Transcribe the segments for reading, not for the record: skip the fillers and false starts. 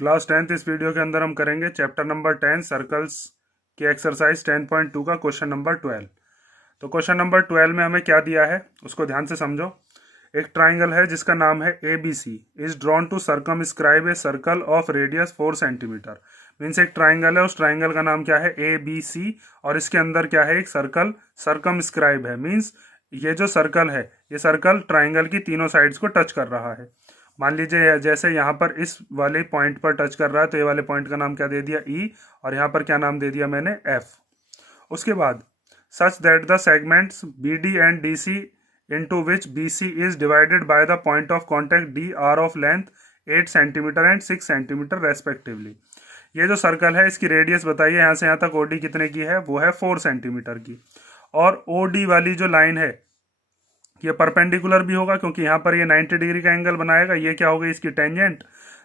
Class 10th इस video के अंदर हम करेंगे चैप्टर नंबर 10 सर्कल्स की एक्सरसाइज 10.2 का क्वेश्चन नंबर 12। तो क्वेश्चन नंबर 12 में हमें क्या दिया है उसको ध्यान से समझो। एक ट्राइंगल है जिसका नाम है ABC is drawn to circumscribe a circle of radius 4 centimetre. Means एक ट्राइंगल है, उस ट्राइंगल का नाम क्या है ABC, और इसके अंदर क्या है, एक सर्कल सर्कमस्क्राइब है। मीन्स ये जो सर्कल है, ये सर्कल ट्राइंगल की तीनों साइड्स को टच कर रहा है। मान लीजिए जैसे यहाँ पर इस वाले पॉइंट पर टच कर रहा है, तो ये वाले पॉइंट का नाम क्या दे दिया E, और यहाँ पर क्या नाम दे दिया मैंने F। उसके बाद such that the segments BD and DC into which BC is divided by the point of contact D are of length 8 centimetre and 6 centimetre respectively. ये जो सर्कल है इसकी रेडियस बताइए, यहाँ से यहाँ तक OD कितने की है, वो है 4 सेंटीमीटर की। और OD वाली जो लाइन है ये परपेंडिकुलर भी होगा क्योंकि यहाँ पर ये 90 डिग्री का एंगल बनाएगा। ये क्या होगा, इसकी टेंजेंट।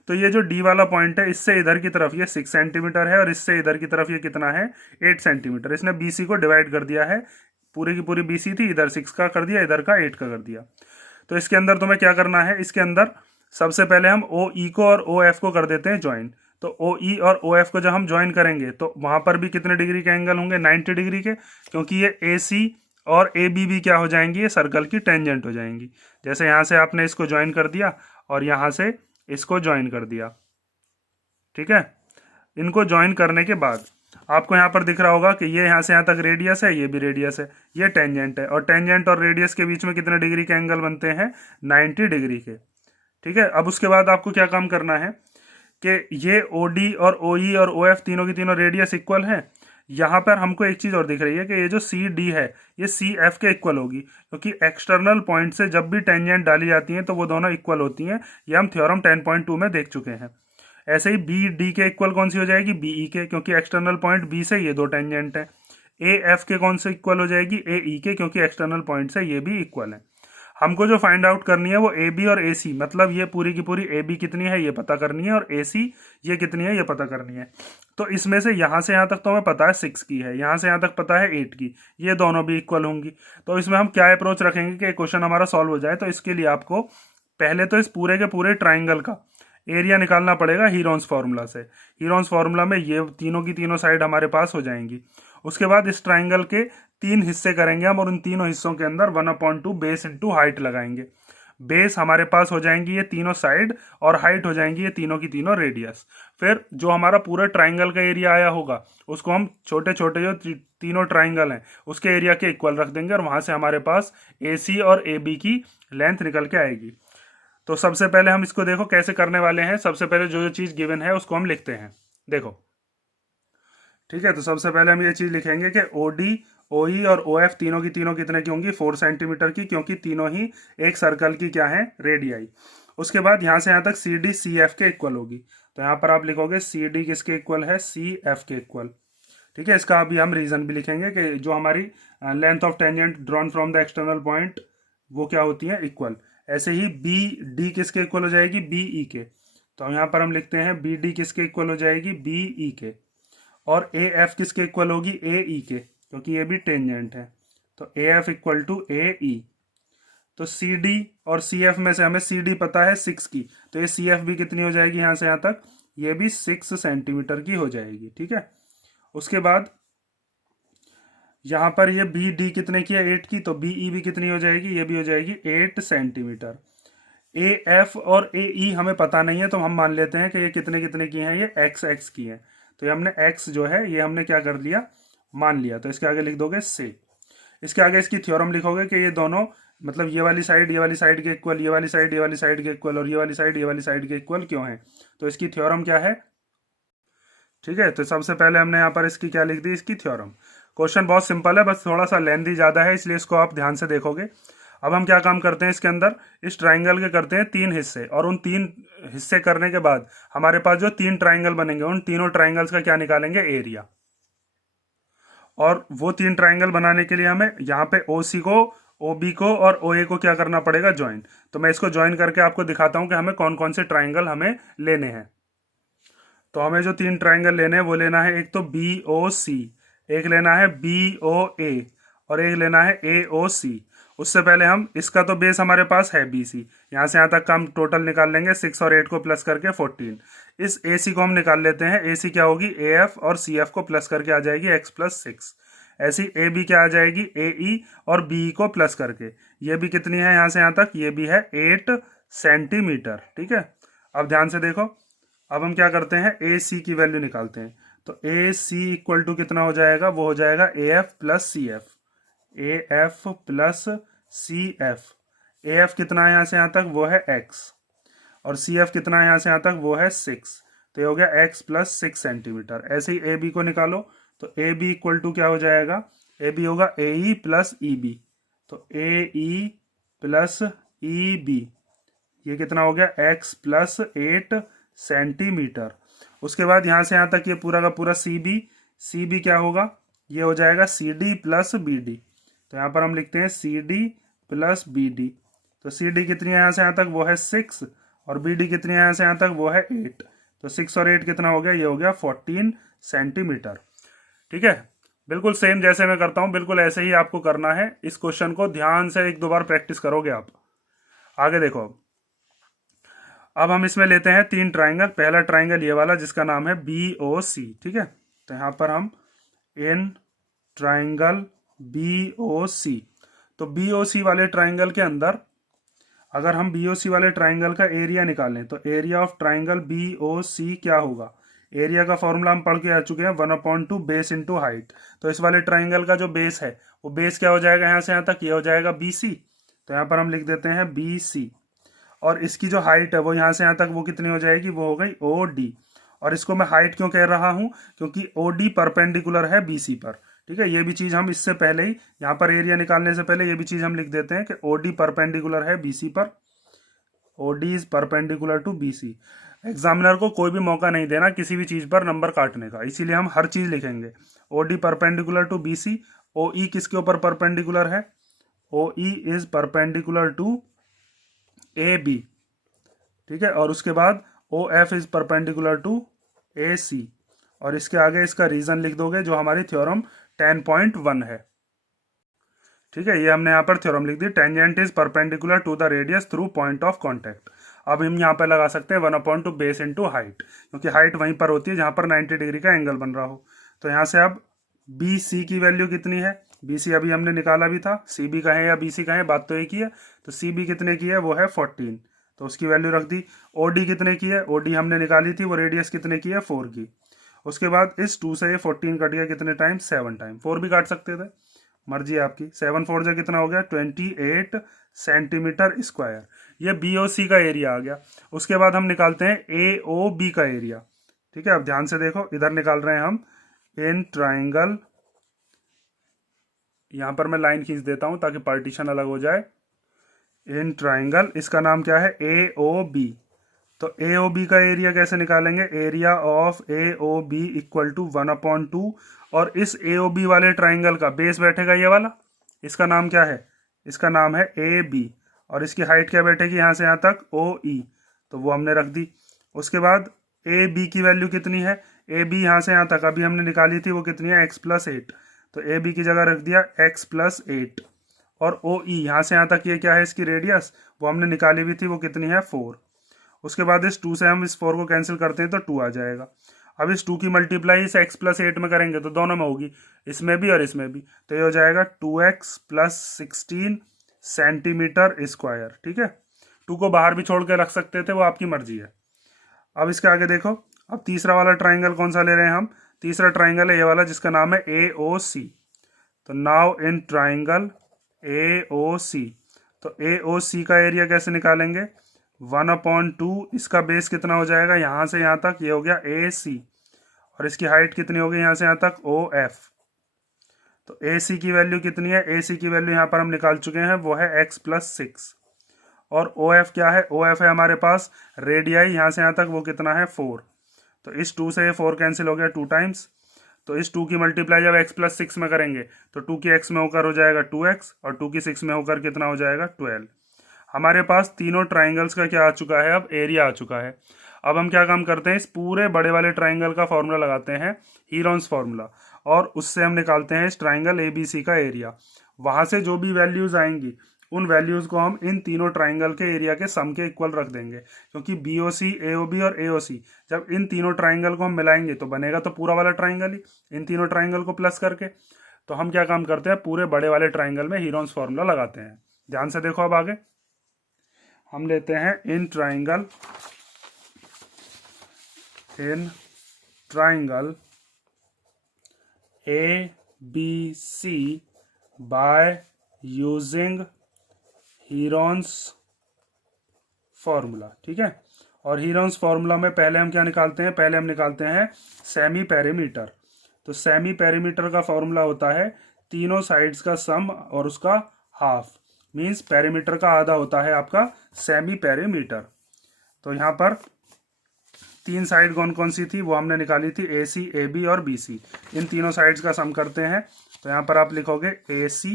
तो ये जो D वाला पॉइंट है, इससे इधर की तरफ ये 6 सेंटीमीटर है और इससे इधर की तरफ ये कितना है, 8 सेंटीमीटर। इसने BC को डिवाइड कर दिया है, पूरी की पूरी BC थी, इधर 6 का कर दिया, इधर का 8 का कर दिया। तो इसके अंदर तुम्हें क्या करना है, इसके अंदर सबसे पहले हम OE को और OF को कर देते हैं ज्वाइन। तो OE और OF को जब हम ज्वाइन करेंगे तो वहां पर भी कितने डिग्री के एंगल होंगे, 90 डिग्री के, क्योंकि ये AC और AB भी क्या हो जाएंगी, ये सर्कल की टेंजेंट हो जाएंगी। जैसे यहाँ से आपने इसको ज्वाइन कर दिया और यहाँ से इसको ज्वाइन कर दिया, ठीक है। इनको ज्वाइन करने के बाद आपको यहाँ पर दिख रहा होगा कि ये यहाँ से यहाँ तक रेडियस है, ये भी रेडियस है, ये टेंजेंट है, और टेंजेंट और रेडियस के बीच में कितने डिग्री के एंगल बनते हैं, 90 डिग्री के, ठीक है। अब उसके बाद आपको क्या काम करना है कि ये OD और OE और OF तीनों की तीनों रेडियस इक्वल है। यहाँ पर हमको एक चीज और दिख रही है कि ये जो CD है ये CF के इक्वल होगी, क्योंकि एक्सटर्नल पॉइंट से जब भी टेंजेंट डाली जाती हैं तो वो दोनों इक्वल होती हैं। ये हम थ्योरम 10.2 में देख चुके हैं। ऐसे ही BD के इक्वल कौन सी हो जाएगी, BE के, क्योंकि एक्सटर्नल पॉइंट B से ये दो टेंजेंट है। AF के कौन से इक्वल हो जाएगी, AE के, क्योंकि एक्सटर्नल पॉइंट से ये भी इक्वल है। हमको जो फाइंड आउट करनी है वो AB और AC, मतलब ये पूरी की पूरी AB कितनी है ये पता करनी है और AC ये कितनी है ये पता करनी है। तो इसमें से यहाँ तक तो हमें पता है 6 की है, यहाँ से यहाँ तक पता है 8 की, ये दोनों भी इक्वल होंगी। तो इसमें हम क्या अप्रोच रखेंगे कि क्वेश्चन हमारा सॉल्व हो जाए। तो इसके लिए आपको पहले तो इस पूरे के पूरे ट्राइंगल का एरिया निकालना पड़ेगा हीरोन्स फार्मूला से। हीरोन्स फार्मूला में ये तीनों की तीनों साइड हमारे पास हो जाएंगी। उसके बाद इस ट्राइंगल के 3 हिस्से करेंगे हम, और उन तीनों हिस्सों के अंदर 1/2 बेस इंटू हाइट लगाएंगे। बेस हमारे पास हो जाएंगी ये तीनों साइड, और हाइट हो जाएंगी ये तीनों की तीनों रेडियस। फिर जो हमारा पूरा ट्राइंगल का एरिया आया होगा उसको हम छोटे छोटे जो तीनों ट्राइंगल हैं उसके एरिया के इक्वल रख देंगे, और वहां से हमारे पास AC और AB की लेंथ निकल के आएगी। तो सबसे पहले हम इसको देखो कैसे करने वाले हैं। सबसे पहले जो जो चीज गिवन है उसको हम लिखते हैं, देखो, ठीक है। तो सबसे पहले हम ये चीज लिखेंगे कि OD, OE और OF तीनों की तीनों कितने की होंगी, 4 सेंटीमीटर की, क्योंकि तीनों ही एक सर्कल की क्या है, रेडियाई। उसके बाद यहाँ से यहाँ तक CD CF के इक्वल होगी। तो यहाँ पर आप लिखोगे CD किसके इक्वल है, CF के इक्वल, ठीक है। इसका अभी हम रीजन भी लिखेंगे कि जो हमारी length of tangent drawn from the external point वो क्या होती है, इक्वल। ऐसे ही BD किसके इक्वल हो जाएगी, BE के। तो यहाँ पर हम लिखते हैं BD किसके इक्वल हो जाएगी, BE के। और AF किसके इक्वल होगी, AE के, क्योंकि ये भी टेंजेंट है। तो AF इक्वल टू AE। तो CD और CF में से हमें CD पता है 6 की, तो ये CF भी कितनी हो जाएगी, यहाँ से यहाँ तक ये भी 6 सेंटीमीटर की हो जाएगी, ठीक है। उसके बाद यहाँ पर ये BD कितने की है, 8 की, तो BE भी कितनी हो जाएगी, ये भी हो जाएगी 8 सेंटीमीटर। AF और AE हमें पता नहीं है, तो हम मान लेते हैं कि ये कितने कितने की हैं, ये XX की हैं। तो ये हमने x जो है ये हमने क्या कर लिया, मान लिया। तो इसके आगे लिख दोगे से, इसके आगे इसकी थ्योरम लिखोगे कि ये दोनों, मतलब ये वाली साइड के इक्वल, ये वाली साइड के इक्वल, और ये वाली साइड के इक्वल क्यों है। तो इसकी थ्योरम क्या है, ठीक है। तो सबसे पहले हमने यहाँ पर इसकी क्या लिख दी, इसकी थ्योरम। क्वेश्चन बहुत सिंपल है, बस थोड़ा सा लेंथी ज़्यादा है, इसलिए इसको आप ध्यान से देखोगे। अब हम क्या काम करते हैं, इसके अंदर इस ट्राइंगल के करते हैं 3 हिस्से, और उन 3 हिस्से करने के बाद हमारे पास जो 3 ट्राइंगल बनेंगे उन तीनों ट्राइंगल्स का क्या निकालेंगे, एरिया। और वो 3 ट्राइंगल बनाने के लिए हमें यहाँ पे OC को, OB को और OA को क्या करना पड़ेगा, ज्वाइन। तो मैं इसको ज्वाइन करके आपको दिखाता हूँ कि हमें कौन कौन से ट्राइंगल हमें लेने हैं। तो हमें जो 3 ट्राइंगल लेने हैं वो लेना है, एक तो BOC, एक लेना है BOA, और एक लेना है AOC। उससे पहले हम इसका तो बेस हमारे पास है BC, यहाँ से यहाँ तक का हम टोटल निकाल लेंगे, 6 और 8 को प्लस करके 14। इस ए सी को हम निकाल लेते हैं। ए सी क्या होगी, ए एफ और सी एफ को प्लस करके आ जाएगी एक्स प्लस 6। ऐसी ए बी क्या आ जाएगी, ए ई और बी को प्लस करके। ये भी कितनी है यहाँ से यहाँ तक, ये भी है 8 सेंटीमीटर। ठीक है, अब ध्यान से देखो, अब हम क्या करते हैं, ए सी की वैल्यू निकालते हैं। तो ए सी इक्वल टू कितना हो जाएगा, वो हो जाएगा A F plus C F, A F plus C F. A F कितना है यहाँ से यहाँ तक, वो है एक्स, और सी एफ कितना है यहाँ से यहाँ तक, वो है 6। तो ये हो गया एक्स प्लस 6 सेंटीमीटर। ऐसे ही ए बी को निकालो, तो ए बी इक्वल टू क्या हो जाएगा, ए बी होगा ए ई प्लस ई बी। तो ए ई प्लस ई बी, ये कितना हो गया, एक्स प्लस 8 सेंटीमीटर। उसके बाद यहाँ से यहाँ तक ये पूरा का पूरा सी बी क्या होगा, ये हो जाएगा C D plus B D. तो यहाँ पर हम लिखते हैं C D plus B D. तो सी डी कितनी है यहाँ से यहाँ तक, वो है 6, और बी डी कितनी है यहाँ से यहाँ तक, वो है 8। तो 6 और 8 कितना हो गया, ये हो गया 14 सेंटीमीटर। ठीक है, बिल्कुल सेम जैसे मैं करता हूँ, बिल्कुल ऐसे ही आपको करना है। इस क्वेश्चन को ध्यान से 1-2 बार प्रैक्टिस करोगे आप। आगे देखो, अब हम इसमें लेते हैं 3 ट्राइंगल। पहला ट्राइंगल ये वाला जिसका नाम है बी ओ सी। ठीक है, तो यहाँ पर हम इन ट्राइंगल बी ओ सी, तो बी ओ सी वाले ट्राइंगल के अंदर अगर हम बी ओ सी वाले ट्राइंगल का एरिया निकालें, तो area of triangle B O C क्या होगा, एरिया का फॉर्मूला हम पढ़ के आ चुके हैं, 1/2 बेस इंटू हाइट। तो इस वाले ट्राइंगल का जो बेस है, वो बेस क्या हो जाएगा यहाँ से यहाँ तक, ये हो जाएगा बी सी। तो यहाँ पर हम लिख देते हैं बी सी, और इसकी जो हाइट है वो यहाँ से यहाँ तक वो कितनी हो जाएगी, वो हो गई ओ डी। और इसको मैं हाइट क्यों कह रहा हूँ, क्योंकि ओ डी परपेंडिकुलर है बी सी पर। ठीक है, ये भी चीज हम इससे पहले ही यहाँ पर एरिया निकालने से पहले ये भी चीज हम लिख देते हैं कि ओ डी परपेंडिकुलर है बी सी पर, O D is perpendicular to B C. Examiner को कोई भी मौका नहीं देना किसी भी चीज पर नंबर काटने का, इसीलिए हम हर चीज लिखेंगे। O D perpendicular to B C, O E किसके ऊपर परपेंडिकुलर है, O E is perpendicular to A B. ठीक है, और उसके बाद O F is perpendicular to A C, और इसके आगे इसका रीजन लिख दोगे जो हमारी थ्योरम 10.1 है। ठीक है, ये हमने यहाँ पर थ्योरम लिख दी, tangent is perpendicular to the radius through point of contact. अब हम यहाँ पर लगा सकते हैं 1/2 बेस इंटू हाइट, क्योंकि हाइट वहीं पर होती है जहाँ पर 90 डिग्री का एंगल बन रहा हो। तो यहाँ से अब बी सी की वैल्यू कितनी है, बी सी अभी हमने निकाला भी था, सी बी का है या बी सी का है, बात तो एक ही है। तो सी बी कितने की है, वो है 14, तो उसकी वैल्यू रख दी। ओ डी कितने की है, ओ डी हमने निकाली थी, वो रेडियस कितने की है, 4 की। उसके बाद इस 2 से ये 14 कट गया कितने टाइम, 7 टाइम। 4 भी काट सकते थे, मर्जी है आपकी। 7 4 जो कितना हो गया, 28 सेंटीमीटर स्क्वायर। ये बी ओ सी का एरिया आ गया। उसके बाद हम निकालते हैं ए ओ बी का एरिया। ठीक है, अब ध्यान से देखो, इधर निकाल रहे हैं हम इन ट्राइंगल, यहाँ पर मैं लाइन खींच देता हूँ ताकि पार्टीशन अलग हो जाए। इन ट्राइंगल, इसका नाम क्या है, ए ओ बी। तो ए ओ बी का एरिया कैसे निकालेंगे, area of A O B equal to 1/2, और इस ए ओ बी वाले ट्राइंगल का बेस बैठेगा ये वाला, इसका नाम क्या है, इसका नाम है ए बी, और इसकी हाइट क्या बैठेगी यहाँ से यहाँ तक, ओ ई, तो वो हमने रख दी। उसके बाद ए बी की वैल्यू कितनी है, ए बी यहाँ से यहाँ तक अभी हमने निकाली थी, वो कितनी है, एक्स प्लस 8। तो ए बी की जगह रख दिया एक्स प्लस 8, और ओ ई यहाँ से यहाँ तक ये क्या है, इसकी रेडियस, वो हमने निकाली भी थी, वो कितनी है, 4। उसके बाद इस 2 से हम इस 4 को कैंसिल करते हैं तो 2 आ जाएगा। अब इस 2 की मल्टीप्लाई इस x प्लस 8 में करेंगे तो दोनों में होगी, इसमें भी और इसमें भी। तो ये हो जाएगा 2x प्लस 16 सेंटीमीटर स्क्वायर। ठीक है, 2 को बाहर भी छोड़ के रख सकते थे, वो आपकी मर्जी है। अब इसके आगे देखो, अब तीसरा वाला ट्राइंगल कौन सा ले रहे हैं हम, तीसरा ट्राइंगल है ये वाला जिसका नाम है ए ओ सी। तो नाउ इन ट्राइंगल ए ओ सी, तो ए ओ सी का एरिया कैसे निकालेंगे, 1/2, इसका बेस कितना हो जाएगा, यहाँ से यहाँ तक ये हो गया ए सी, और इसकी हाइट कितनी होगी यहाँ से यहाँ तक, ओ एफ। तो ए सी की वैल्यू कितनी है, ए सी की वैल्यू यहाँ पर हम निकाल चुके हैं, वो है एक्स प्लस 6, और ओ एफ क्या है, ओ एफ है हमारे पास रेडियाई यहाँ से यहाँ तक, वो कितना है, 4। तो इस 2 से ये 4 कैंसिल हो गया 2 टाइम्स। तो इस 2 की मल्टीप्लाई जब x प्लस 6 में करेंगे तो 2 की x में होकर हो जाएगा 2x, और 2 की 6 में होकर कितना हो जाएगा, 12। हमारे पास तीनों ट्राइंगल्स का क्या आ चुका है, अब एरिया आ चुका है। अब हम क्या काम करते हैं, इस पूरे बड़े वाले ट्राइंगल का फॉर्मूला लगाते हैं, हीरोन्स फॉर्मूला, और उससे हम निकालते हैं इस ट्राइंगल ए बी सी का एरिया। वहाँ से जो भी वैल्यूज आएंगी उन वैल्यूज़ को हम इन तीनों ट्राइंगल के एरिया के सम के इक्वल रख देंगे, क्योंकि बी ओ सी, ए ओ बी और ए ओ सी जब इन तीनों ट्राइंगल को हम मिलाएंगे तो बनेगा तो पूरा वाला ट्राइंगल ही, इन तीनों ट्राइंगल को प्लस करके। तो हम क्या काम करते हैं, पूरे बड़े वाले ट्राइंगल में हीरोन्स फॉर्मूला लगाते हैं। ध्यान से देखो, अब आगे हम लेते हैं in triangle A B C by using Heron's formula. ठीक है, और हीरोन्स फॉर्मूला में पहले हम क्या निकालते हैं, पहले हम निकालते हैं सेमी पेरीमीटर। तो सेमी पेरीमीटर का फॉर्मूला होता है तीनों साइड्स का सम और उसका हाफ, मींस पेरीमीटर का आधा होता है आपका सेमी पेरीमीटर। तो यहाँ पर तीन साइड कौन कौन सी थी, वो हमने निकाली थी ए सी, ए बी और बी सी। इन तीनों साइड्स का सम करते हैं। तो यहाँ पर आप लिखोगे ए सी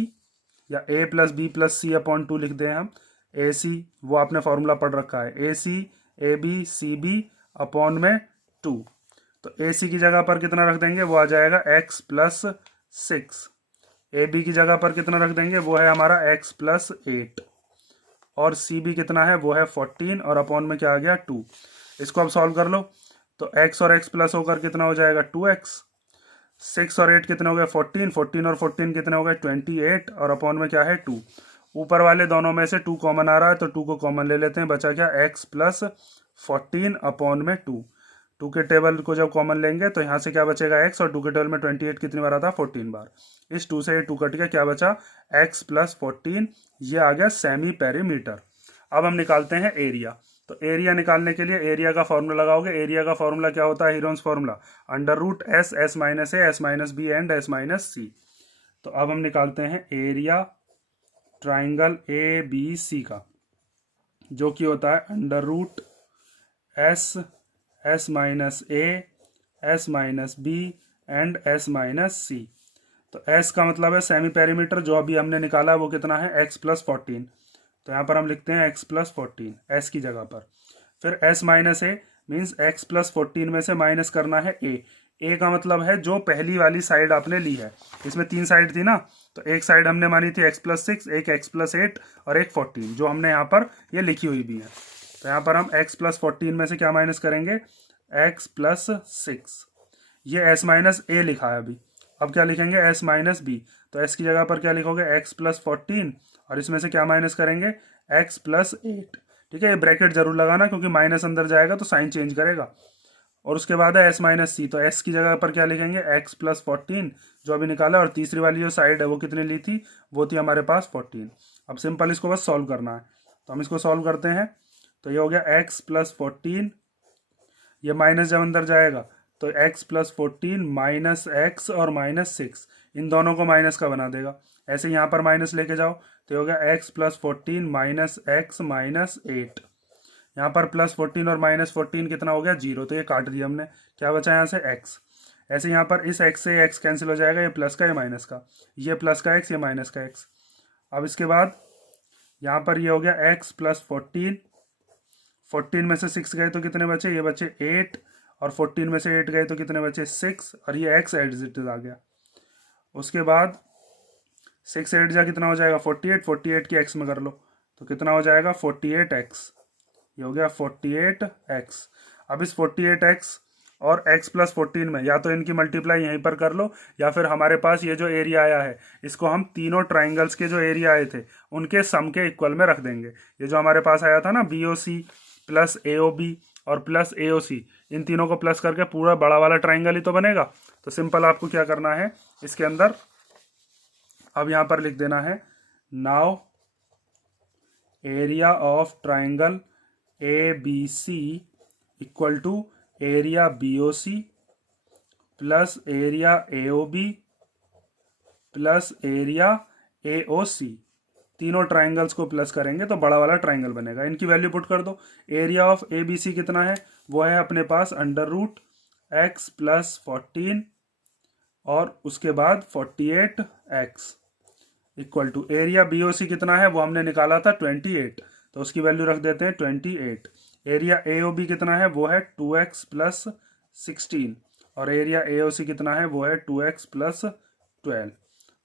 या ए प्लस बी प्लस सी अपॉन 2 लिख दें हम। ए सी वो आपने फॉर्मूला पढ़ रखा है, A C A B C B upon में 2। तो ए सी की जगह पर कितना रख देंगे, वो आ जाएगा x प्लस 6। ए बी की जगह पर कितना रख देंगे, वो है हमारा x प्लस 8। और सी बी कितना है, वो है 14 और अपॉन में क्या आ गया 2। इसको अब सॉल्व कर लो। तो x और x प्लस होकर कितना हो जाएगा 2x। 6 और 8 कितने हो गए 14, 14 और 14 कितने हो गए 28 और अपॉन में क्या है 2। ऊपर वाले दोनों में से 2 कॉमन आ रहा है तो 2 को कॉमन ले लेते हैं, बचा क्या x प्लस 14 अपॉन में 2। 2 के टेबल को जब कॉमन लेंगे तो यहाँ से क्या बचेगा x, और 2 के टेबल में 28 कितनी बार आता 14 बार। इस 2 से ये 2 कट गया, क्या बचा x प्लस 14, ये आ गया सेमी पेरीमीटर। अब हम निकालते हैं एरिया। तो एरिया निकालने के लिए एरिया का फॉर्मूला लगाओगे। एरिया का फॉर्मूला क्या होता है, Heron's formula, under root S, S minus A, S minus B and S minus C. तो अब हम निकालते हैं area triangle A B C का, जो कि होता है under root S, S minus A, S minus B and S minus C. तो एस का मतलब है सेमी पेरीमीटर, जो अभी हमने निकाला वो कितना है x प्लस 14। तो यहाँ पर हम लिखते हैं x प्लस 14 एस की जगह पर। फिर s माइनस ए मीन्स x प्लस 14 में से माइनस करना है a का मतलब है जो पहली वाली साइड आपने ली है। इसमें 3 साइड थी ना, तो एक साइड हमने मानी थी x प्लस 6, एक x प्लस 8 और एक 14, जो हमने यहाँ पर ये लिखी हुई भी है। तो यहाँ पर हम x प्लस 14 में से क्या माइनस करेंगे, x प्लस 6। ये s माइनस ए लिखा है अभी, अब क्या लिखेंगे s माइनस बी। तो s की जगह पर क्या लिखोगे x प्लस 14 और इसमें से क्या माइनस करेंगे x प्लस 8। ठीक है, ये ब्रैकेट जरूर लगाना क्योंकि माइनस अंदर जाएगा तो साइन चेंज करेगा। और उसके बाद है s माइनस सी, तो s की जगह पर क्या लिखेंगे x प्लस 14 जो अभी निकाला, और तीसरी वाली जो साइड है वो कितनी ली थी, वो थी हमारे पास 14। अब सिंपल इसको बस सॉल्व करना है, तो हम इसको सॉल्व करते हैं। तो ये हो गया x प्लस 14, ये माइनस जब अंदर जाएगा तो x प्लस 14 माइनस एक्स और माइनस 6, इन दोनों को माइनस का बना देगा। ऐसे यहाँ पर माइनस लेके जाओ तो हो गया x plus 14 minus x minus 8। यहाँ पर प्लस 14 और माइनस 14 कितना हो गया 0, तो ये काट दिया हमने, क्या बचा यहाँ से x। ऐसे यहाँ पर इस x से x कैंसिल हो जाएगा, ये प्लस का ये माइनस का, ये प्लस का x ये माइनस का x। अब इसके बाद यहाँ पर ये हो गया x प्लस 14, 14 में से 6 गए तो कितने बचे, ये बचे 8, और 14 में से 8 गए तो कितने बचे 6, और ये x एज इट इज आ गया। उसके बाद 6 8 जा कितना हो जाएगा 48, 48 की x में कर लो तो कितना हो जाएगा 48x, ये हो गया 48x। अब इस 48x और x प्लस 14 में या तो इनकी मल्टीप्लाई यहीं पर कर लो, या फिर हमारे पास ये जो एरिया आया है इसको हम तीनों ट्राइंगल्स के जो एरिया आए थे उनके सम के इक्वल में रख देंगे। ये जो हमारे पास आया था ना BOC प्लस AOB और प्लस AOC, इन तीनों को प्लस करके पूरा बड़ा वाला ट्राइंगल ही तो बनेगा। तो सिंपल आपको क्या करना है, इसके अंदर अब यहाँ पर लिख देना है now area of triangle ABC equal to area BOC plus area AOB plus area AOC। तीनों ट्राइंगल्स को प्लस करेंगे तो बड़ा वाला ट्राइंगल बनेगा। इनकी वैल्यू पुट कर दो। एरिया ऑफ ABC कितना है, वो है अपने पास अंडर रूट x प्लस 14 और उसके बाद 48x equal to area BOC कितना है, वो हमने निकाला था 28, तो उसकी वैल्यू रख देते हैं 28। एरिया AOB कितना है, वो है 2x प्लस 16 और एरिया AOC कितना है, वो है 2x प्लस 12।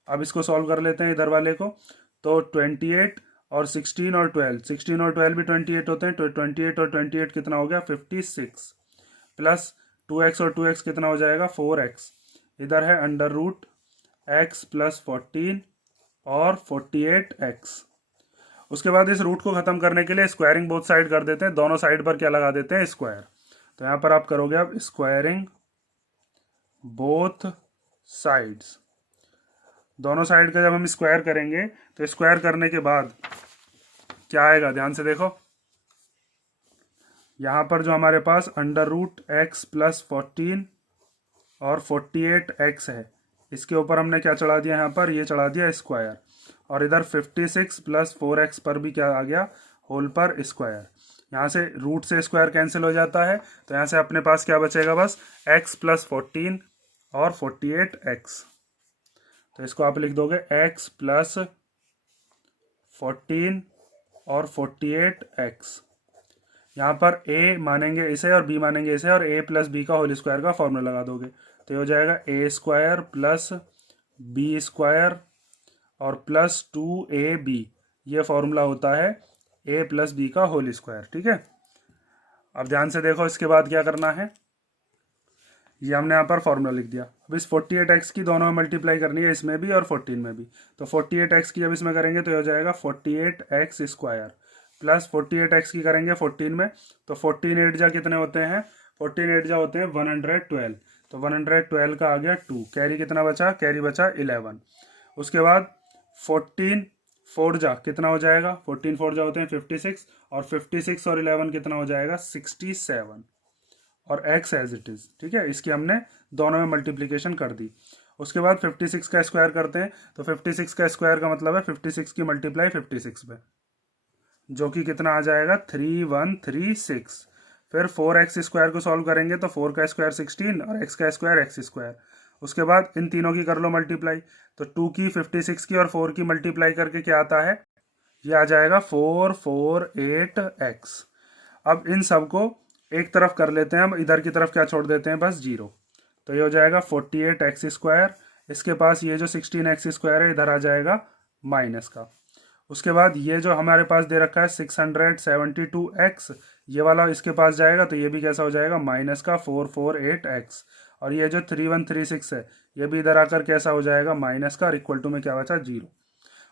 अब इसको सॉल्व कर लेते हैं इधर वाले को। तो 28 और 16 और 12 भी 28 होते हैं, तो 28 और 28 कितना हो गया 56, प्लस 2x और 2x कितना हो जाएगा 4x। इधर है अंडर रूट x प्लस 14 और 48x। उसके बाद इस रूट को खत्म करने के लिए स्क्वायरिंग बोथ साइड कर देते हैं, दोनों साइड पर क्या लगा देते हैं स्क्वायर। तो यहाँ पर आप करोगे अब स्क्वायरिंग बोथ साइड्स, दोनों साइड का जब हम स्क्वायर करेंगे तो स्क्वायर करने के बाद क्या आएगा, ध्यान से देखो। यहाँ पर जो हमारे पास अंडर रूट एक्स प्लस 14 और 48x है, इसके ऊपर हमने क्या चढ़ा दिया, यहाँ पर ये चढ़ा दिया स्क्वायर, और इधर 56 प्लस 4x पर भी क्या आ गया, होल पर स्क्वायर। यहाँ से रूट से स्क्वायर कैंसिल हो जाता है, तो यहाँ से अपने पास क्या बचेगा, बस x प्लस 14 और 48x। तो इसको आप लिख दोगे x प्लस 14 और 48x। यहाँ पर a मानेंगे इसे और b मानेंगे इसे, और a प्लस बी का होल स्क्वायर का फॉर्मूला लगा दोगे, तो ये हो जाएगा a square plus B square और प्लस 2ab। ये फॉर्मूला होता है a प्लस बी का होल स्क्वायर। ठीक है, अब ध्यान से देखो, इसके बाद क्या करना है, ये हमने यहाँ पर फॉर्मूला लिख दिया। अब इस 48x की दोनों में मल्टीप्लाई करनी है, इसमें भी और 14 में भी। तो 48x की जब इसमें करेंगे तो ये हो जाएगा 48x स्क्वायर, प्लस 48x की करेंगे 14 में, तो 14 8 जा कितने होते हैं, 14 8 जा होते हैं 112। तो 112 का आ गया 2, कैरी कितना बचा, कैरी बचा 11। उसके बाद 14 4 जा कितना हो जाएगा, 14 4 जा होते हैं 56, और 56 और 11 कितना हो जाएगा 67, और x एज इट इज़। ठीक है, इसकी हमने दोनों में मल्टीप्लिकेशन कर दी। उसके बाद 56 का स्क्वायर करते हैं, तो 56 का स्क्वायर का मतलब है 56 की मल्टीप्लाई 56 पे, जो कि कितना आ जाएगा 3136। फिर 4x स्क्वायर को सॉल्व करेंगे तो 4 का स्क्वायर 16 और x का स्क्वायर x स्क्वायर। उसके बाद इन तीनों की कर लो मल्टीप्लाई, तो 2 की 56 की और 4 की मल्टीप्लाई करके क्या आता है, ये आ जाएगा 448x। अब इन सब को एक तरफ कर लेते हैं हम, इधर की तरफ क्या छोड़ देते हैं, बस 0। तो ये हो जाएगा 48x स्क्वायर, इसके पास ये जो 16x स्क्वायर है इधर आ जाएगा माइनस का। उसके बाद ये जो हमारे पास दे रखा है 672x, ये वाला इसके पास जाएगा, तो ये भी कैसा हो जाएगा, माइनस का 448x। और ये जो 3136 है, ये भी इधर आकर कैसा हो जाएगा, माइनस का, और इक्वल टू में क्या बचा 0।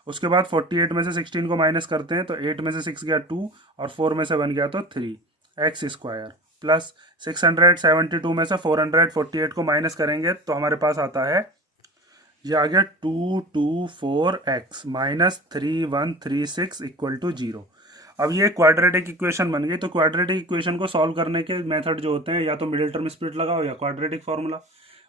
उसके बाद 48 में से 16 को माइनस करते हैं, तो 8 में से 6 गया 2, और 4 में से 1 गया तो 3x स्क्वायर, प्लस 672 में से 448 को माइनस करेंगे तो हमारे पास आता है, ये आ गया 224x माइनस 3136 इक्वल टू 0। अब ये क्वाड्रेटिक इक्वेशन बन गई। तो क्वाड्रेटिक इक्वेशन को सॉल्व करने के मेथड जो होते हैं, या तो मिडिल टर्म स्प्लिट लगाओ या क्वाड्रेटिक फार्मूला।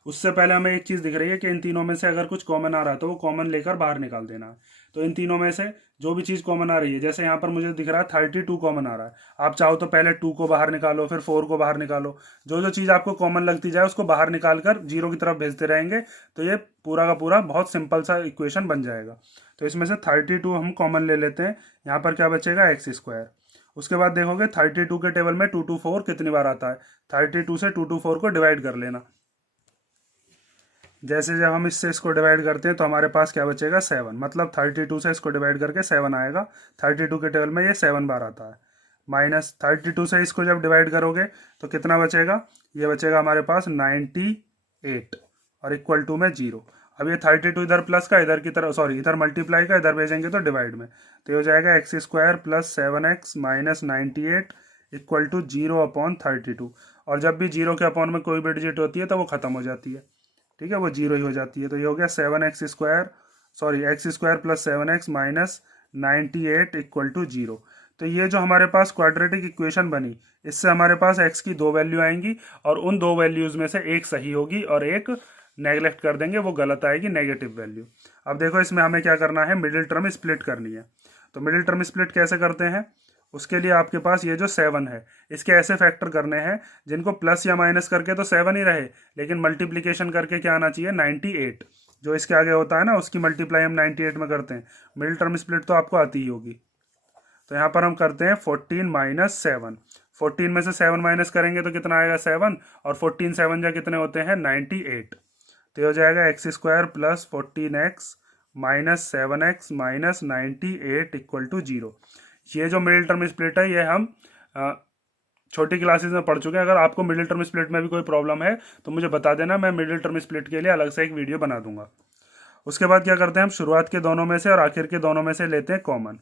उससे पहले हमें एक चीज़ दिख रही है कि इन तीनों में से अगर कुछ कॉमन आ रहा है तो वो कॉमन लेकर बाहर निकाल देना है। तो इन तीनों में से जो भी चीज़ कॉमन आ रही है, जैसे यहाँ पर मुझे दिख रहा है 32 कॉमन आ रहा है, आप चाहो तो पहले 2 को बाहर निकालो, फिर 4 को बाहर निकालो, जो जो चीज़ आपको कॉमन लगती जाए उसको बाहर निकाल कर 0 की तरफ भेजते रहेंगे, तो ये पूरा का पूरा बहुत सिंपल सा इक्वेशन बन जाएगा। तो इसमें से 32 हम कॉमन ले लेते हैं, यहाँ पर क्या बचेगा एक्स स्क्वायर। उसके बाद देखोगे 32 के टेबल में 2 2 4 कितनी बार आता है, 32 से 2 2 4 को डिवाइड कर लेना। जैसे जब हम इससे इसको डिवाइड करते हैं तो हमारे पास क्या बचेगा 7, मतलब 32 से इसको डिवाइड करके 7 आएगा। 32 के टेबल में ये 7 बार आता है। माइनस 32 से इसको जब डिवाइड करोगे तो कितना बचेगा, ये बचेगा हमारे पास 98 और इक्वल टू में 0। अब ये 32 इधर प्लस का, इधर की तरफ सॉरी इधर मल्टीप्लाई का, इधर भेजेंगे तो डिवाइड में, तो ये हो जाएगा x square plus 7x minus 98 equal to 0/32। और जब भी 0 के अपॉन में कोई भी डिजिट होती है तो वो खत्म हो जाती है। ठीक है, वो 0 ही हो जाती है। तो ये हो गया 7x square x square plus 7x minus 98 equal to 0। तो ये जो हमारे पास क्वाड्रेटिक इक्वेशन बनी, इससे हमारे पास x की 2 वैल्यू आएंगी, और उन 2 वैल्यूज़ में से एक सही होगी और एक नेगलेक्ट कर देंगे, वो गलत आएगी, नेगेटिव वैल्यू। अब देखो इसमें हमें क्या करना है, मिडिल टर्म स्प्लिट करनी है। तो मिडिल टर्म स्प्लिट कैसे करते हैं, उसके लिए आपके पास ये जो 7 है, इसके ऐसे फैक्टर करने हैं जिनको प्लस या माइनस करके तो 7 ही रहे, लेकिन मल्टीप्लिकेशन करके क्या आना चाहिए 98। जो इसके आगे होता है ना, उसकी मल्टीप्लाई हम 98 में करते हैं। मिडिल टर्म स्प्लिट तो आपको आती ही होगी। तो यहाँ पर हम करते हैं 14 माइनस 7। 14 में से 7 माइनस करेंगे तो कितना आएगा 7, और 14 7 जा कितने होते हैं 98। तो ये हो जाएगा x square plus 14x -7x -98 equal to 0। ये जो मिडिल टर्म स्प्लिट है ये हम छोटी क्लासेस में पढ़ चुके हैं। अगर आपको मिडिल टर्म स्प्लिट में भी कोई प्रॉब्लम है तो मुझे बता देना, मैं मिडिल टर्म स्प्लिट के लिए अलग से एक वीडियो बना दूंगा। उसके बाद क्या करते हैं, हम शुरुआत के दोनों में से और आखिर के दोनों में से लेते हैं कॉमन।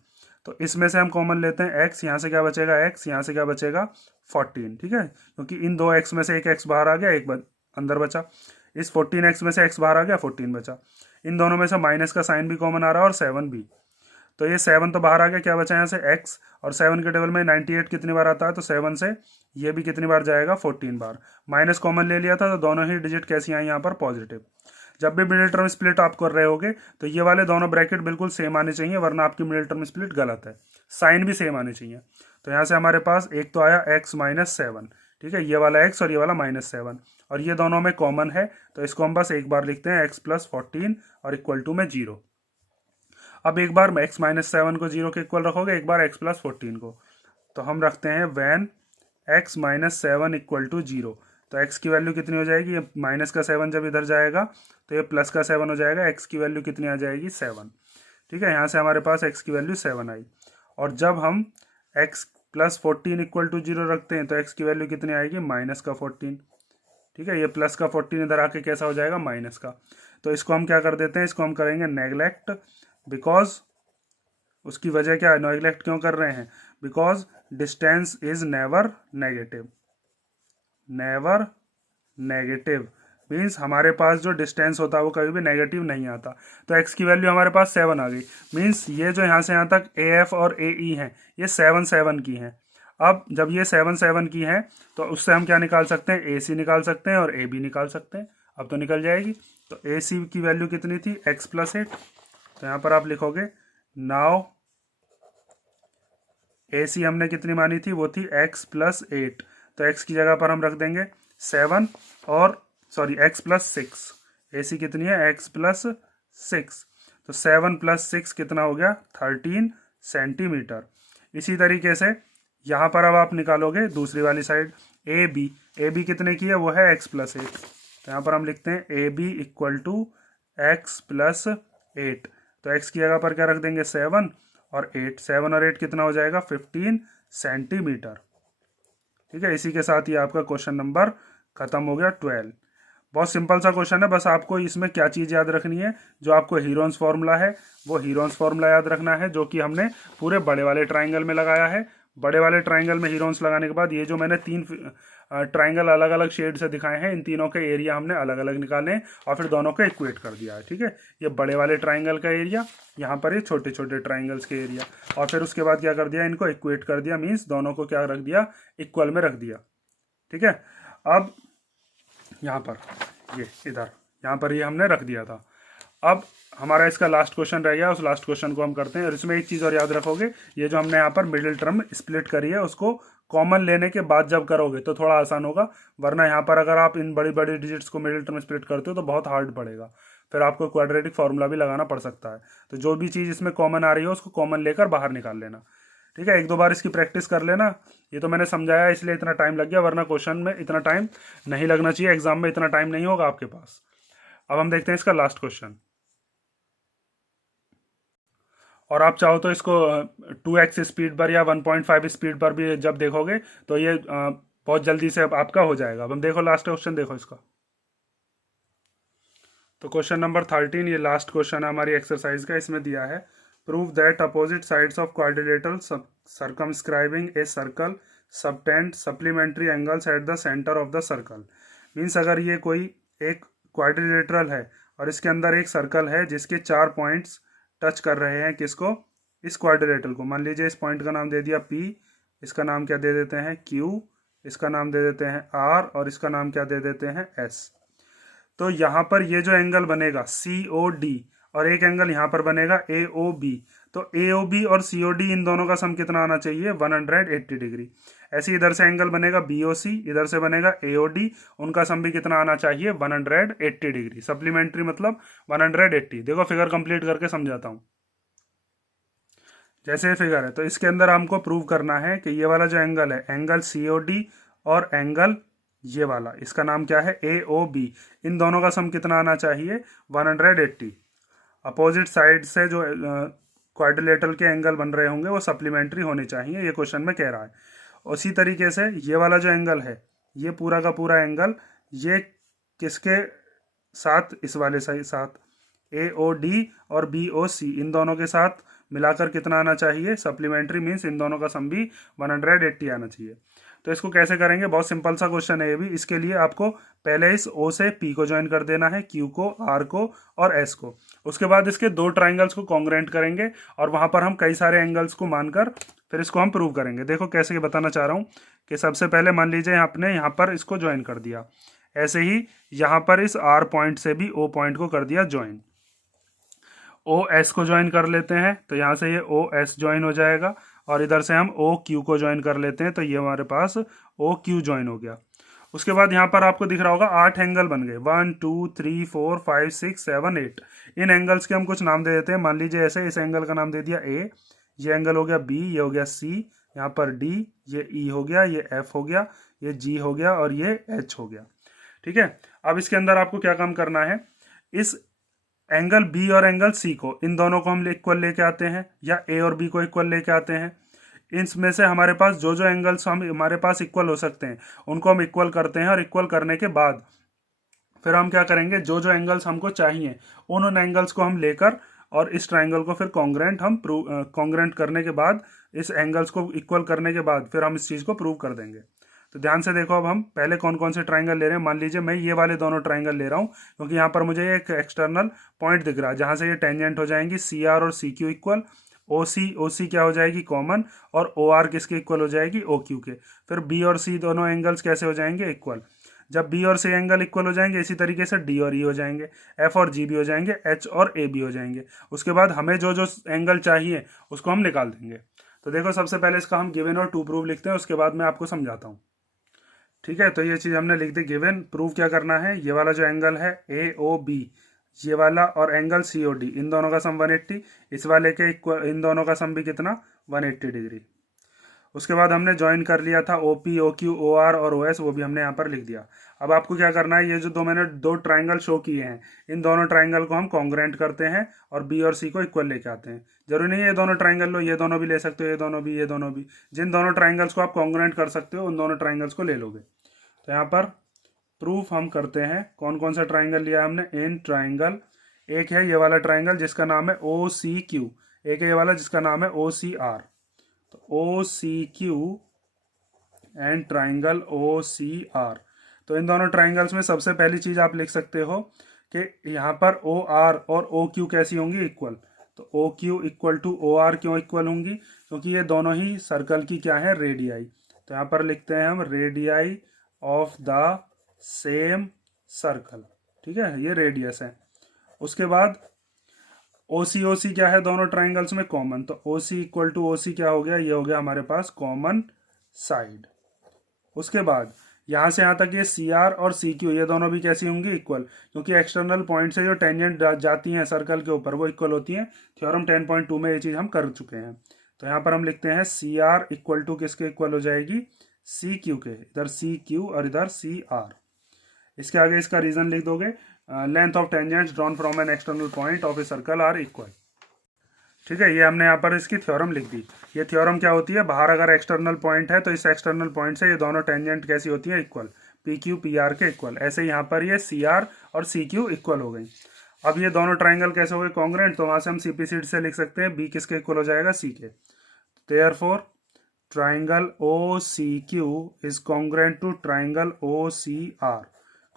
तो इसमें से हम कॉमन लेते हैं x, यहाँ से क्या बचेगा x, यहाँ से क्या बचेगा 14, ठीक है, क्योंकि इन दो x में से एक x बाहर आ गया, एक अंदर बचा। इस 14x में से x बाहर आ गया, 14 बचा। इन दोनों में से माइनस का साइन भी कॉमन आ रहा है और 7 भी, तो ये 7 तो बाहर आ गया, क्या बचा यहाँ से x, और 7 के टेबल में 98 कितनी बार आता है, तो 7 से ये भी कितनी बार जाएगा, 14 बार। माइनस कॉमन ले लिया था तो दोनों ही डिजिट कैसी आई यहाँ पर, पॉजिटिव। जब भी मिडिल टर्म स्प्लिट आप कर रहे होगे तो ये वाले दोनों ब्रैकेट बिल्कुल सेम आने चाहिए, वरना आपकी मिडिल टर्म स्प्लिट गलत है। साइन भी सेम आने चाहिए। तो यहाँ से हमारे पास एक तो आया x -7, ठीक है, ये वाला x और ये वाला -7, और ये दोनों में कॉमन है, तो इसको हम बस एक बार लिखते हैं x + 14 और इक्वल टू में 0। अब एक बार x -7 को 0 के इक्वल रखोगे, एक बार x + 14 को, तो हम रखते हैं वैन x -7 इक्वल टू 0। तो x की वैल्यू कितनी हो जाएगी, ये माइनस का 7 जब इधर जाएगा तो ये प्लस का 7 हो जाएगा, x की वैल्यू कितनी आ जाएगी 7, ठीक है। यहाँ से हमारे पास x की वैल्यू 7 आई, और जब हम x + 14 इक्वल टू 0 रखते हैं तो x की वैल्यू कितनी आएगी, -14, ठीक है। ये प्लस का 14 इधर आके कैसा हो जाएगा, माइनस का। तो इसको हम क्या कर देते हैं, इसको हम करेंगे नेग्लेक्ट, बिकॉज उसकी वजह क्या है, नेग्लेक्ट क्यों कर रहे हैं, because distance is never negative. Never negative means हमारे पास जो डिस्टेंस होता है वो कभी भी नेगेटिव नहीं आता। तो x की वैल्यू हमारे पास 7 आ गई, मीन्स ये जो यहाँ से यहाँ तक AF और AE हैं ये 7 7 की हैं। अब जब ये 7 7 की हैं तो उससे हम क्या निकाल सकते हैं, AC निकाल सकते हैं और AB निकाल सकते हैं। अब तो निकल जाएगी। तो AC की वैल्यू कितनी थी, x + 8। तो यहाँ पर आप लिखोगे नाउ AC हमने कितनी मानी थी, वो थी x + 8। तो x की जगह पर हम रख देंगे 7 और सॉरी x + 6। AC कितनी है, x + 6। तो 7 + 6 कितना हो गया, 13 सेंटीमीटर। इसी तरीके से यहाँ पर अब आप निकालोगे दूसरी वाली साइड AB कितने की है, वो है x + 8। तो यहाँ पर हम लिखते हैं AB इक्वल टू x + 8। तो x की जगह पर क्या रख देंगे, 7 और 8। 7 और 8 कितना हो जाएगा, 15 सेंटीमीटर, ठीक है। इसी के साथ ही आपका क्वेश्चन नंबर खत्म हो गया 12। बहुत सिंपल सा क्वेश्चन है, बस आपको इसमें क्या चीज़ याद रखनी है, जो आपको हीरोन्स फार्मूला है वो हीरोन्स फार्मूला याद रखना है, जो कि हमने पूरे बड़े वाले ट्राइंगल में लगाया है। बड़े वाले ट्राइंगल में हीरोन्स लगाने के बाद ये जो मैंने 3 ट्राइंगल अलग अलग शेड से दिखाए हैं, इन तीनों के एरिया हमने अलग अलग निकाले और फिर दोनों को इक्वेट कर दिया है, ठीक है। ये बड़े वाले ट्राइंगल का एरिया, यहाँ पर ये छोटे छोटे ट्राइंगल्स के एरिया, और फिर उसके बाद क्या कर दिया, इनको इक्वेट कर दिया, मीन्स दोनों को क्या रख दिया, इक्वल में रख दिया, ठीक है। अब यहाँ पर ये इधर यहाँ पर ये हमने रख दिया था। अब हमारा इसका लास्ट क्वेश्चन रह गया, उस लास्ट क्वेश्चन को हम करते हैं। और इसमें एक चीज़ और याद रखोगे, ये जो हमने यहाँ पर मिडिल टर्म स्प्लिट करी है उसको कॉमन लेने के बाद जब करोगे तो थोड़ा आसान होगा, वरना यहाँ पर अगर आप इन बड़ी बड़ी डिजिट्स को मिडिल टर्म स्प्लिट करते हो तो बहुत हार्ड पड़ेगा, फिर आपको क्वाड्रेटिक फार्मूला भी लगाना पड़ सकता है। तो जो भी चीज़ इसमें कॉमन आ रही है उसको कॉमन लेकर बाहर निकाल लेना, ठीक है। 1-2 बार इसकी प्रैक्टिस कर लेना। ये तो मैंने समझाया इसलिए इतना टाइम लग गया, वरना क्वेश्चन में इतना टाइम नहीं लगना चाहिए, एग्जाम में इतना टाइम नहीं होगा आपके पास। अब हम देखते हैं इसका लास्ट क्वेश्चन, और आप चाहो तो इसको 2x स्पीड पर या 1.5 स्पीड पर भी जब देखोगे तो ये बहुत जल्दी से आपका हो जाएगा। अब हम देखो लास्ट क्वेश्चन, देखो इसका। तो क्वेश्चन नंबर 13 ये लास्ट क्वेश्चन है हमारी एक्सरसाइज का। इसमें दिया है prove that opposite sides of quadrilateral circumscribing a circle subtend supplementary angles at the centre of the circle. Means अगर ये कोई एक क्वाड्रिलेटरल है और इसके अंदर एक सर्कल है जिसके 4 पॉइंट्स टच कर रहे हैं किसको, इस क्वाड्रिलेटरल को। मान लीजिए इस पॉइंट का नाम दे दिया P, इसका नाम क्या दे देते हैं Q, इसका नाम दे देते हैं R और इसका नाम क्या दे देते हैं S। तो यहाँ पर ये जो एंगल बनेगा COD और एक एंगल यहाँ पर बनेगा AOB। तो AOB और COD इन दोनों का सम कितना आना चाहिए, 180 डिग्री। ऐसे इधर से एंगल बनेगा BOC, इधर से बनेगा AOD, उनका सम भी कितना आना चाहिए, 180 डिग्री। सप्लीमेंट्री मतलब 180। देखो फिगर कंप्लीट करके समझाता हूँ। जैसे ये फिगर है तो इसके अंदर हमको प्रूव करना है कि ये वाला जो एंगल है, एंगल COD और एंगल ये वाला, इसका नाम क्या है AOB, इन दोनों का सम कितना आना चाहिए, 180। अपोजिट साइड से जो क्वाड्रिलेटरल के एंगल बन रहे होंगे वो सप्लीमेंट्री होने चाहिए, ये क्वेश्चन में कह रहा है। उसी तरीके से ये वाला जो एंगल है, ये पूरा का पूरा एंगल, ये किसके साथ, इस वाले साथ AOD और BOC इन दोनों के साथ मिलाकर कितना आना चाहिए, सप्लीमेंट्री मीन्स इन दोनों का सम भी 180 आना चाहिए। तो इसको कैसे करेंगे, बहुत सिंपल सा क्वेश्चन है ये भी। इसके लिए आपको पहले इस O से P को ज्वाइन कर देना है, Q को, R को और S को। उसके बाद इसके दो ट्राइंगल्स को कॉन्ग्रेंट करेंगे और वहां पर हम कई सारे एंगल्स को मानकर फिर इसको हम प्रूव करेंगे। देखो कैसे बताना चाह रहा हूँ कि सबसे पहले मान लीजिए आपने यहाँ पर इसको ज्वाइन कर दिया, ऐसे ही यहाँ पर इस R पॉइंट से भी O पॉइंट को कर दिया ज्वाइन। OS को ज्वाइन कर लेते हैं तो यहाँ से ये OS ज्वाइन हो जाएगा और इधर से हम OQ को ज्वाइन कर लेते हैं तो ये हमारे पास OQ ज्वाइन हो गया। उसके बाद यहाँ पर आपको दिख रहा होगा 8 एंगल बन गए, 1 2 3 4 5 6 7 8। इन एंगल्स के हम कुछ नाम दे देते हैं। मान लीजिए ऐसे, इस एंगल का नाम दे दिया A, ये एंगल हो गया B, ये हो गया C, यहाँ पर D, ये E हो गया, ये F हो गया, ये G हो गया और ये H हो गया। ठीक है, अब इसके अंदर आपको क्या काम करना है, इस एंगल B और एंगल C को, इन दोनों को हम इक्वल लेके आते हैं या A और B को इक्वल लेके आते हैं। इनमें से हमारे पास जो जो एंगल्स हम हमारे पास इक्वल हो सकते हैं उनको हम इक्वल करते हैं और इक्वल करने के बाद फिर हम क्या करेंगे, जो जो एंगल्स हमको चाहिए उन एंगल्स को हम लेकर और इस ट्राइंगल को फिर कॉन्ग्रेंट हम कॉन्ग्रेंट करने के बाद, इस एंगल्स को इक्वल करने के बाद फिर हम इस चीज़ को प्रूव कर देंगे। तो ध्यान से देखो, अब हम पहले कौन कौन से ट्राइंगल ले रहे हैं। मान लीजिए मैं ये वाले दोनों ट्राइंगल ले रहा हूँ क्योंकि यहाँ पर मुझे एक एक्सटर्नल पॉइंट दिख रहा है जहाँ से ये टेंजेंट हो जाएंगी CR और CQ इक्वल, OC क्या हो जाएगी कॉमन, और OR किसके इक्वल हो जाएगी, OQ के। फिर B और C दोनों एंगल्स कैसे हो जाएंगे, इक्वल। जब B और C एंगल इक्वल हो जाएंगे इसी तरीके से D और E हो जाएंगे, F और G भी हो जाएंगे, H और A भी हो जाएंगे। उसके बाद हमें जो जो एंगल चाहिए उसको हम निकाल देंगे। तो देखो सबसे पहले इसका हम गिवन और टू प्रूव लिखते हैं, उसके बाद मैं आपको समझाता हूँ। ठीक है, तो ये चीज़ हमने लिख दी गिवन। प्रूव क्या करना है, ये वाला जो एंगल है AOB, ये वाला, और एंगल COD, इन दोनों का सम 180, इस वाले के इक्वल, इन दोनों का सम भी कितना, 180 डिग्री। उसके बाद हमने ज्वाइन कर लिया था OP, OQ, OR और OS, वो भी हमने यहाँ पर लिख दिया। अब आपको क्या करना है, ये जो मैंने दो ट्राइंगल शो किए हैं, इन दोनों ट्राइंगल को हम कॉन्ग्रेंट करते हैं और B और C को इक्वल लेके आते हैं। जरूरी नहीं है ये दोनों ट्राइंगल लो, ये दोनों भी ले सकते हो, ये दोनों भी, ये दोनों भी। जिन दोनों ट्राइंगल्स को आप कॉन्ग्रेंट कर सकते हो उन दोनों ट्राइंगल्स को ले लोगे। तो यहाँ पर प्रूफ हम करते हैं, कौन कौन सा ट्राइंगल लिया हमने, इन ट्राइंगल। एक है ये वाला ट्राइंगल जिसका नाम है OCQ, एक है ये वाला जिसका नाम है OCR। तो OCQ एंड ट्राइंगल OCR। तो इन दोनों ट्राइंगल्स में सबसे पहली चीज आप लिख सकते हो कि यहाँ पर OR और OQ कैसी होंगी, इक्वल। तो OQ इक्वल टू OR क्यों इक्वल होंगी, क्योंकि ये दोनों ही सर्कल की क्या है, रेडियाई। तो यहाँ पर लिखते हैं हम radii of the same circle. ठीक है, ये रेडियस है। उसके बाद OC क्या है दोनों ट्राइंगल्स में, कॉमन। तो OC इक्वल टू OC क्या हो गया, ये हो गया हमारे पास कॉमन साइड। उसके बाद यहाँ से यहाँ तक ये CR और CQ, ये दोनों भी कैसी होंगी, इक्वल, क्योंकि एक्सटर्नल पॉइंट से जो टेंजेंट जाती हैं सर्कल के ऊपर वो इक्वल होती हैं। थ्योरम 10.2 में ये चीज़ हम कर चुके हैं। तो यहाँ पर हम लिखते हैं CR इक्वल टू किसके इक्वल हो जाएगी, CQ के। इधर CQ और इधर CR। इसके आगे इसका रीजन लिख दोगे, length of tangents drawn from an external point of a circle are equal. ठीक है, ये हमने यहाँ पर इसकी थ्योरम लिख दी। ये थ्योरम क्या होती है, बाहर अगर एक्सटर्नल पॉइंट है तो इस एक्सटर्नल पॉइंट से ये दोनों टेंजेंट कैसी होती है, इक्वल, PQ PR के इक्वल। ऐसे यहाँ पर ये CR और CQ इक्वल हो गई। अब ये दोनों ट्राइंगल कैसे हो गए, कॉन्ग्रेंट। तो वहाँ से हम CP से लिख सकते हैं B किसके इक्वल हो जाएगा, C के। Therefore triangle OCQ is congruent to triangle OCR।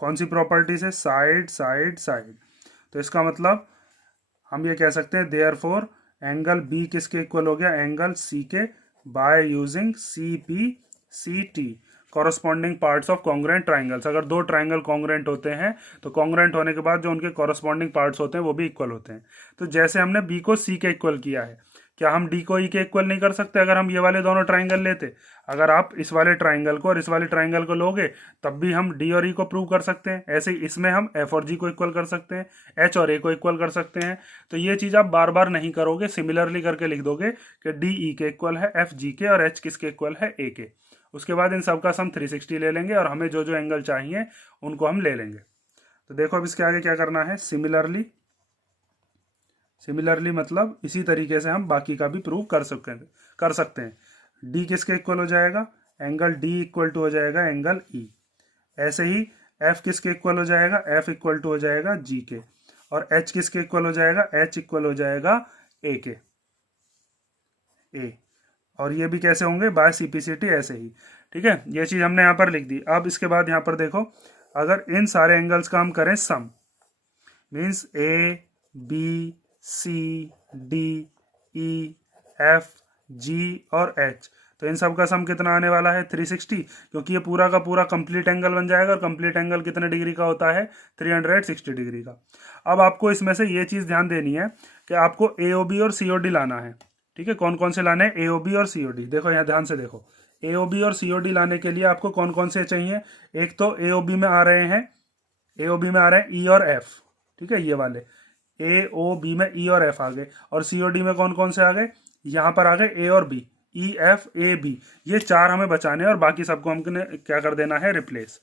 कौन सी प्रॉपर्टी से, साइड साइड साइड। तो इसका मतलब हम ये कह सकते हैं देयरफॉर एंगल B किसके इक्वल हो गया, एंगल C के, by using CP/CT corresponding parts of congruent triangles. अगर दो ट्राइंगल कॉन्ग्रेंट होते हैं तो कॉन्ग्रेंट होने के बाद जो उनके कॉरस्पॉन्डिंग पार्ट्स होते हैं वो भी इक्वल होते हैं। तो जैसे हमने B को C के इक्वल किया है, क्या हम D को E के इक्वल नहीं कर सकते अगर हम ये वाले दोनों ट्राइंगल लेते। अगर आप इस वाले ट्राइंगल को और इस वाले ट्राइंगल को लोगे तब भी हम D और E को प्रूव कर सकते हैं। ऐसे ही इसमें हम F और G को इक्वल कर सकते हैं, H और A को इक्वल कर सकते हैं। तो ये चीज़ आप बार बार नहीं करोगे, सिमिलरली करके लिख दोगे कि D E के इक्वल है, F G के, और H किसके इक्वल है, A के। उसके बाद इन सब का सम 360 ले लेंगे और हमें जो जो एंगल चाहिए उनको हम ले लेंगे। तो देखो अब इसके आगे क्या करना है, सिमिलरली सिमिलरली मतलब इसी तरीके से हम बाकी का भी प्रूव कर सकते हैं। डी किसके इक्वल हो जाएगा, एंगल डी इक्वल टू हो जाएगा एंगल ई। ऐसे ही एफ किसके इक्वल हो जाएगा, एफ इक्वल टू हो जाएगा जी के। और एच किसके इक्वल हो जाएगा, एच इक्वल हो जाएगा ए के, ए। और ये भी कैसे होंगे, बाय सीपीसीटी ऐसे ही। ठीक है, ये चीज हमने यहाँ पर लिख दी। अब इसके बाद यहाँ पर देखो, अगर इन सारे एंगल्स का हम करें sum, means A B C D E F G और एच, तो इन सब का सम कितना आने वाला है 360, क्योंकि ये पूरा का पूरा कंप्लीट एंगल बन जाएगा। और कंप्लीट एंगल कितने डिग्री का होता है, 360 डिग्री का। अब आपको इसमें से ये चीज़ ध्यान देनी है कि आपको एओबी और सीओडी लाना है। ठीक है, कौन कौन से लाने हैं, एओबी और सीओडी। देखो यहाँ ध्यान से देखो, एओबी और सीओडी लाने के लिए आपको कौन कौन से चाहिए। एक तो एओबी में आ रहे हैं, एओबी में आ रहे हैं ई और एफ। ठीक है, ये वाले एओबी में ई और एफ आ गए। और सीओडी में कौन कौन से आ गए, यहाँ पर आ गए ए और B, E F A B. ये चार हमें बचाने हैं और बाकी सबको हमने क्या कर देना है, रिप्लेस।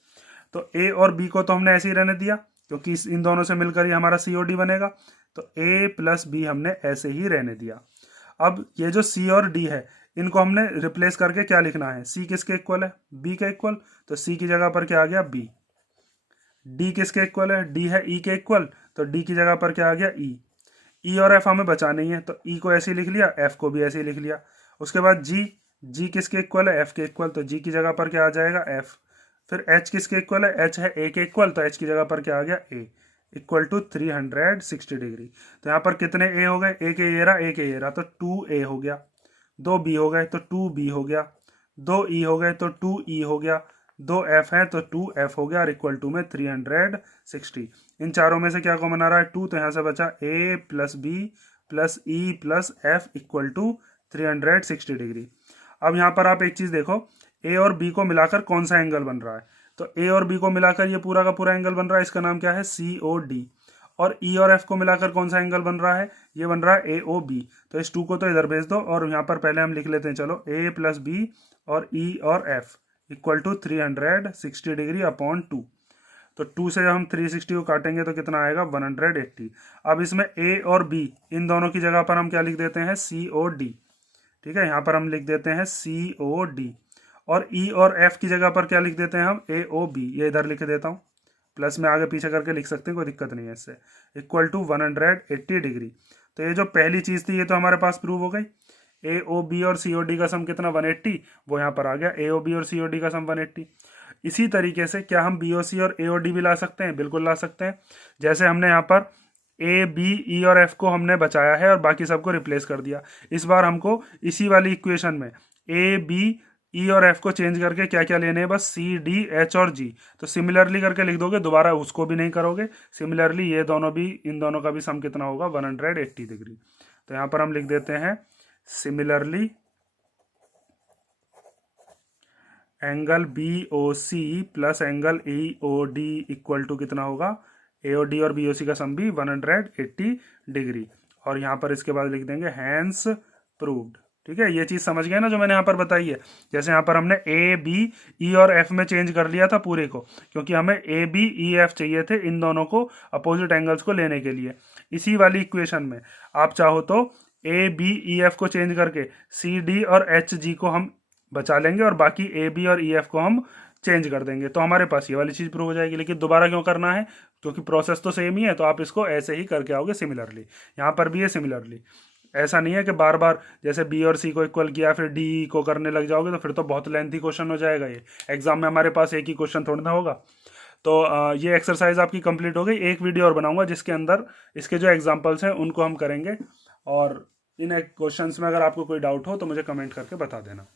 तो ए और बी को तो हमने ऐसे ही रहने दिया, क्योंकि इन दोनों से मिलकर ही हमारा सीओडी बनेगा। तो ए प्लस बी हमने ऐसे ही रहने दिया। अब ये जो सी और डी है, इनको हमने रिप्लेस करके क्या लिखना है, सी किसके इक्वल है, बी के इक्वल। तो सी की जगह पर क्या आ गया, बी। डी किसके इक्वल है, डी है ई के इक्वल, तो डी की जगह पर क्या आ गया, ई। ई और एफ हमें बचा नहीं है, तो ई को ऐसे ही लिख लिया, एफ को भी ऐसे ही लिख लिया। उसके बाद जी, जी किसके इक्वल है, एफ के इक्वल, तो जी की जगह पर क्या आ जाएगा, एफ। फिर एच किसके इक्वल है, एच है ए के इक्वल, तो एच की जगह पर क्या आ गया, ए इक्वल टू 360 डिग्री। तो यहाँ पर कितने ए हो गए, ए के ये रहा, ए के ये रहा, तो 2 ए हो गया। 2 बी हो गए तो 2 बी हो गया। 2 ई हो गए तो 2 ई हो गया। 2 एफ है तो 2 एफ हो गया, और इक्वल टू में 360। इन चारों में से क्या कॉमन आ रहा है, 2, तो यहाँ से बचा A plus B plus E plus F equal to 360 degree. अब यहाँ पर आप एक चीज़ देखो, ए और बी को मिलाकर कौन सा एंगल बन रहा है। तो ए और बी को मिलाकर ये पूरा का पूरा एंगल बन रहा है, इसका नाम क्या है, सी ओ डी। और ई और एफ को मिलाकर कौन सा एंगल बन रहा है, ये बन रहा है ए ओ बी। तो इस 2 को तो इधर भेज दो, और यहाँ पर पहले हम लिख लेते हैं, चलो, ए प्लस बी और ई और F equal to 360 degree upon 2। तो 2 से हम 360 को काटेंगे तो कितना आएगा, 180। अब इसमें ए और बी, इन दोनों की जगह पर हम क्या लिख देते हैं, सी ओ डी। ठीक है, यहाँ पर हम लिख देते हैं सी ओ डी। और ई और एफ की जगह पर क्या लिख देते हैं हम, ए ओ बी। ये इधर लिख देता हूँ, प्लस में आगे पीछे करके लिख सकते हैं, कोई दिक्कत नहीं है इससे। Equal to 180 degree. तो ये जो पहली चीज़ थी ये तो हमारे पास प्रूव हो गई। ए ओ बी और सी ओ डी का सम कितना, 180, वो यहाँ पर आ गया। ए ओ बी और सी ओ डी का सम 180। इसी तरीके से क्या हम बी ओ सी और ए ओ डी भी ला सकते हैं, बिल्कुल ला सकते हैं। जैसे हमने यहाँ पर ए बी ई और एफ को हमने बचाया है और बाकी सबको रिप्लेस कर दिया। इस बार हमको इसी वाली इक्वेशन में ए बी ई और एफ को चेंज करके क्या क्या लेने हैं, बस सी डी एच और जी। तो सिमिलरली करके लिख दोगे, दोबारा उसको भी नहीं करोगे। सिमिलरली ये दोनों भी, इन दोनों का भी सम कितना होगा, 180 डिग्री। तो यहाँ पर हम लिख देते हैं similarly angle B O C plus angle E O D equal to कितना होगा, ए ओ डी और बी ओ सी का सम भी 180 डिग्री। और यहाँ पर इसके बाद लिख देंगे हैंस प्रूव्ड। ठीक है, ये चीज़ समझ गए ना जो मैंने यहाँ पर बताई है। जैसे यहाँ पर हमने ए बी ई और एफ में चेंज कर लिया था पूरे को, क्योंकि हमें ए बी ई एफ चाहिए थे इन दोनों को अपोजिट एंगल्स को लेने के लिए। इसी वाली इक्वेशन में आप चाहो तो ए बी ई एफ को चेंज करके सी डी और एच जी को हम बचा लेंगे, और बाकी ए बी और ई एफ को हम चेंज कर देंगे, तो हमारे पास ये वाली चीज़ प्रूव हो जाएगी। लेकिन दोबारा क्यों करना है, क्योंकि प्रोसेस तो सेम ही है, तो आप इसको ऐसे ही करके आओगे सिमिलरली। यहाँ पर भी है सिमिलरली, ऐसा नहीं है कि बार बार जैसे बी और सी को इक्वल किया फिर डी को करने लग जाओगे, तो फिर तो बहुत लेंथी क्वेश्चन हो जाएगा। ये एग्जाम में हमारे पास एक ही क्वेश्चन थोड़ा ना होगा। तो ये एक्सरसाइज आपकी कंप्लीट हो गई। एक वीडियो और बनाऊंगा जिसके अंदर इसके जो एग्जाम्पल्स हैं उनको हम करेंगे, और इन क्वेश्चंस में अगर आपको कोई डाउट हो तो मुझे कमेंट करके बता देना।